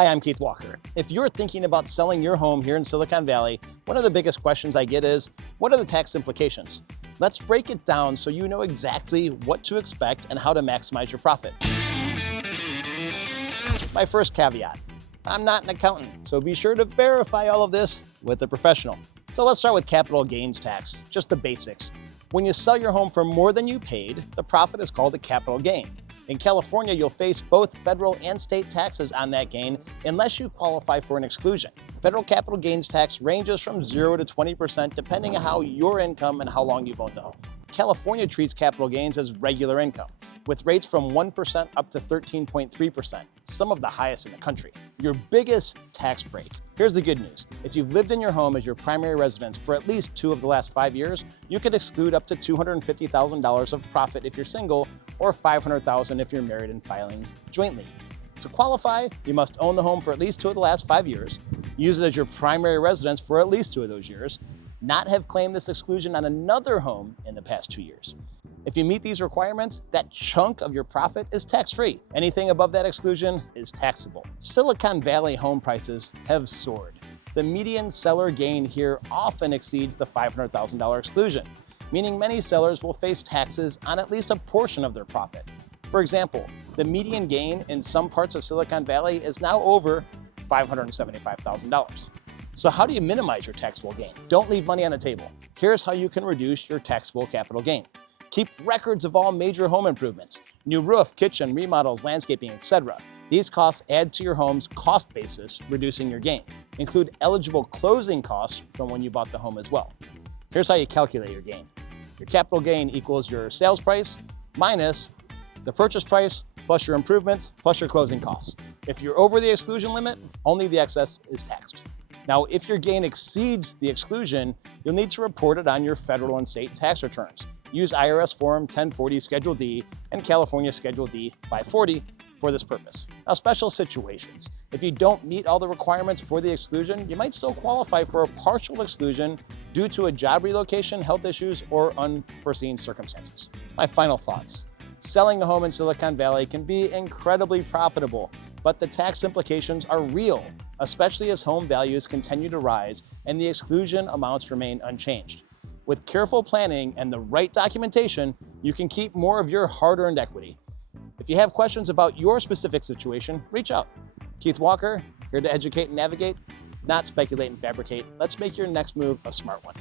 Hi, I'm Keith Walker. If you're thinking about selling your home here in Silicon Valley, one of the biggest questions I get is, what are the tax implications? Let's break it down so you know exactly what to expect and how to maximize your profit. My first caveat, I'm not an accountant, so be sure to verify all of this with a professional. So let's start with capital gains tax, just the basics. When you sell your home for more than you paid, the profit is called a capital gain. In California, you'll face both federal and state taxes on that gain unless you qualify for an exclusion. Federal capital gains tax ranges from 0 to 20% depending on how your income and how long you've owned the home. California treats capital gains as regular income, with rates from 1% up to 13.3%, some of the highest in the country. Your biggest tax break. Here's the good news. If you've lived in your home as your primary residence for at least 2 of the last 5 years, you could exclude up to $250,000 of profit if you're single, or $500,000 if you're married and filing jointly. To qualify, you must own the home for at least 2 of the last 5 years, use it as your primary residence for at least 2 of those years, not have claimed this exclusion on another home in the past 2 years. If you meet these requirements, that chunk of your profit is tax-free. Anything above that exclusion is taxable. Silicon Valley home prices have soared. The median seller gain here often exceeds the $500,000 exclusion, meaning many sellers will face taxes on at least a portion of their profit. For example, the median gain in some parts of Silicon Valley is now over $575,000. So how do you minimize your taxable gain? Don't leave money on the table. Here's how you can reduce your taxable capital gain. Keep records of all major home improvements, new roof, kitchen, remodels, landscaping, etc. These costs add to your home's cost basis, reducing your gain. Include eligible closing costs from when you bought the home as well. Here's how you calculate your gain. Your capital gain equals your sales price minus the purchase price plus your improvements plus your closing costs. If you're over the exclusion limit, only the excess is taxed. Now, if your gain exceeds the exclusion, you'll need to report it on your federal and state tax returns. Use IRS Form 1040 Schedule D and California Schedule D 540 for this purpose. Now, special situations. If you don't meet all the requirements for the exclusion, you might still qualify for a partial exclusion due to a job relocation, health issues, or unforeseen circumstances. My final thoughts. Selling a home in Silicon Valley can be incredibly profitable, but the tax implications are real, especially as home values continue to rise and the exclusion amounts remain unchanged. With careful planning and the right documentation, you can keep more of your hard-earned equity. If you have questions about your specific situation, reach out. Keith Walker, here to educate and navigate, not speculate and fabricate. Let's make your next move a smart one.